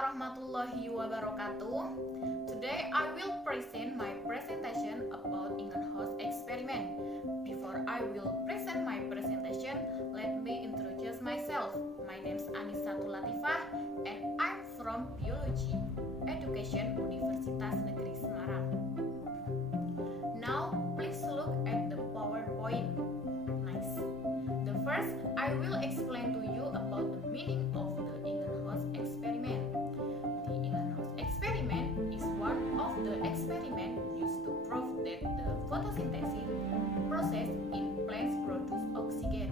warahmatullahi wabarakatuh. Today I will present my presentation about Ingenhousz experiment. Before I will present my presentation, let me introduce myself. My name is Anisatul Latifah and I'm from Biology Education Universitas Negeri Semarang. Now please look at the PowerPoint. Nice. The first I will explain to you about the meaning of the Ingenhousz experiment. The Ingenhousz experiment is one of the experiments used to prove that the photosynthesis process in plants produce oxygen.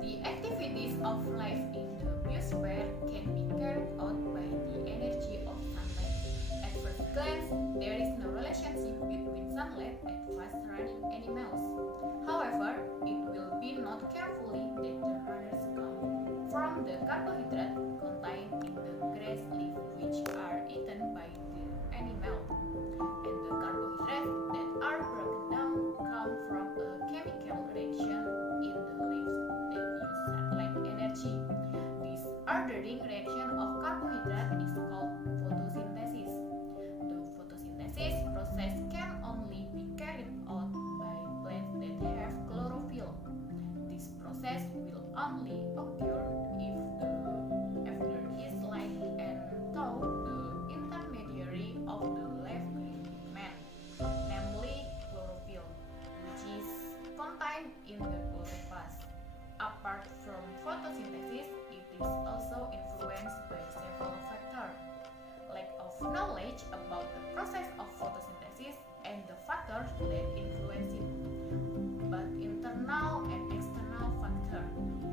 The activities of life in the biosphere can be carried out by the energy of sunlight. At first glance, there is no relationship between sunlight and fast-running animals. However, it will be noted carefully that the runners come from the carbohydrate contained in the grass leaf, which are eaten by the animal, and the carbohydrates that are broken down come from a chemical reaction in the leaves that use sunlight energy. This ordering reaction of carbohydrate is called photosynthesis. The photosynthesis process can only be carried out by plants that have chlorophyll. This process will only occur if there is light and through the intermediary of the living pigment, namely chlorophyll, which is contained in the chloroplast. Apart from photosynthesis, it is also influenced by several factors. Lack of knowledge about the process of photosynthesis and the factors that influence it, but internal and external factor,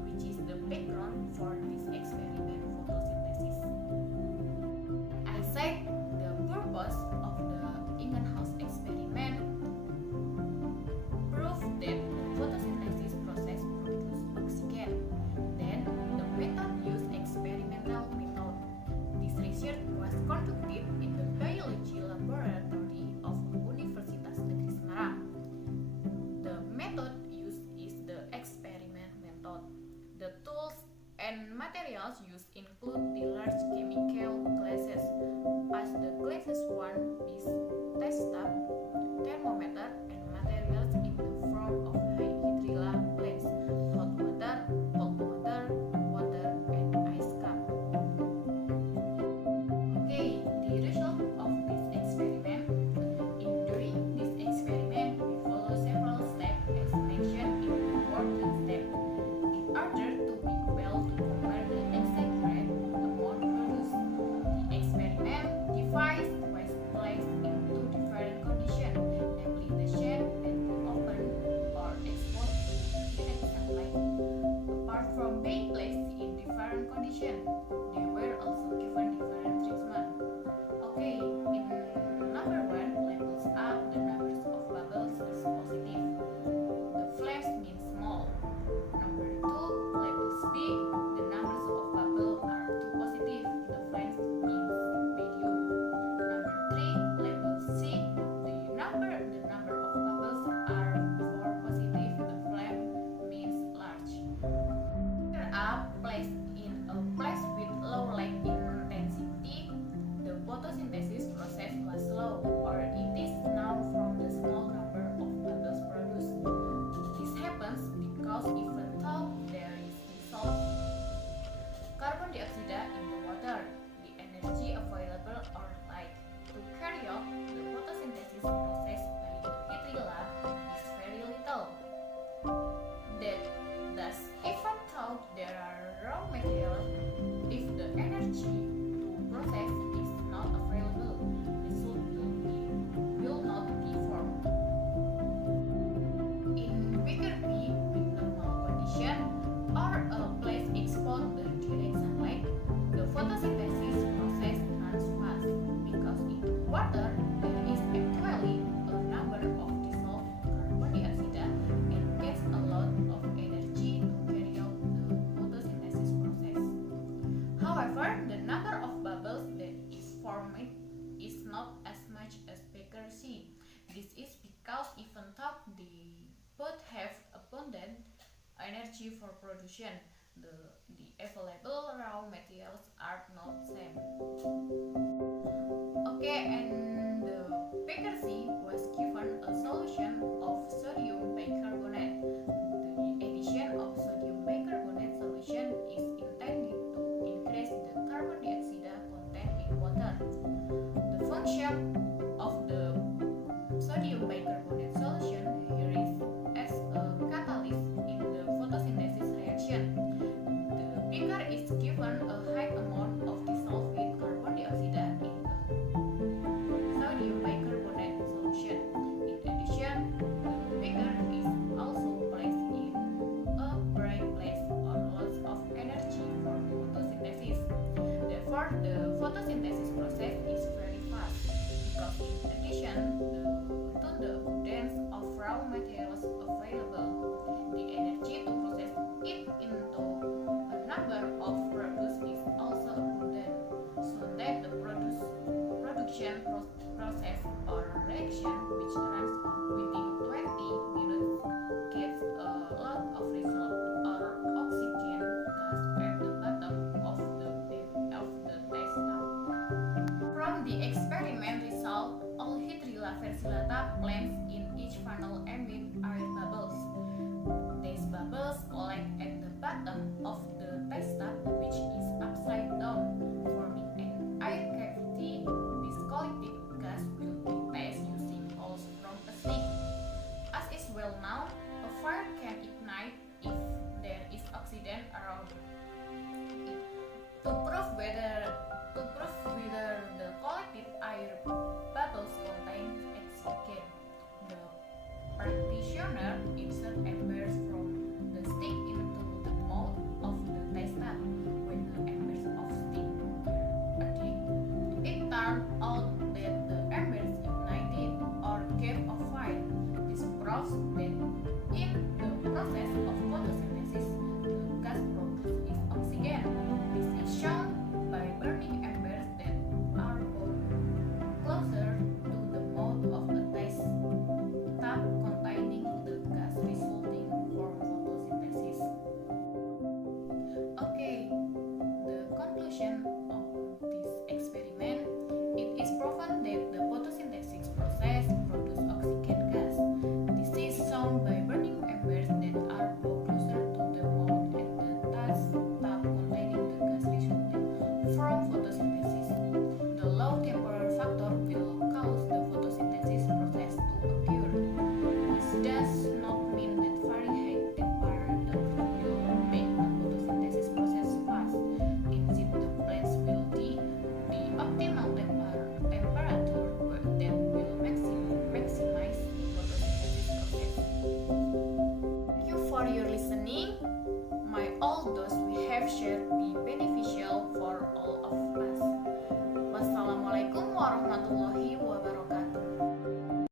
which is the background for this experiment photosynthesis. I said the purpose of the Ingenhousz experiment prove that the photosynthesis process produces oxygen. Then the method used experimental method. This research was conducted in the biology laboratory of Universitas Negeri Semarang. The method used is the experiment method. The tools and materials used include the large chemical glasses, as the glasses one is test tube, thermometer, and materials in the form of hydrilla plates, hot water, cold water, water, and ice cup. Okay, the result of this experiment. During this experiment, we follow several steps as mentioned in the fourth step. In order to be able to compare the exact rate amount produced, the experiment device was placed in two different conditions, namely the shade and the open or exposed to direct sunlight. Apart from being placed in different conditions, they were also given different treatment. Okay, in number 1, labels up, the numbers of bubbles is positive. The flames mean small. Number 2, labels B, the numbers of bubbles are 2 positive. The flames means medium. Number 3, label C, the number of bubbles are 4 positive. The flame means large. Here are placed in a place with low light intensity. The photosynthesis process was slow, or it is known from the small number of bubbles produced. This happens because even though there is dissolved carbon dioxide in the water, the energy available or light to carry out the photosynthesis process by the hydrilla is very little. Thus, even though there are raw materials, if the energy to process is not available, result will not be formed. In figure B, with normal condition or a place exposed to direct sunlight, the photosynthesis process runs fast because in water there is actually a number of dissolved carbon dioxide and gets a lot of energy to carry out the photosynthesis process. However, the number of bubbles that is formed is not as much as figure C. This is because even though they both have abundant energy for production, the available raw materials are not same. Okay, and the Baker C was given a solution of sodium bicarbonate. The addition of sodium bicarbonate solution is intended to increase the carbon dioxide content in water. The function of the sodium bicarbonate solution here is as a catalyst in the photosynthesis reaction. The beaker is given a high amount of dissolved carbon dioxide in a sodium bicarbonate solution. In addition, the beaker is also placed in a bright place or lots of energy for photosynthesis. Therefore, the photosynthesis process is very fast because in addition to the abundance of raw materials available, the energy to process it into a number of products is also abundant, so that the production process or reaction which runs within 20 minutes gets a lot of result or oxygen gas at the bottom of the test tube. From the experiment result, all hydrilla versillata plants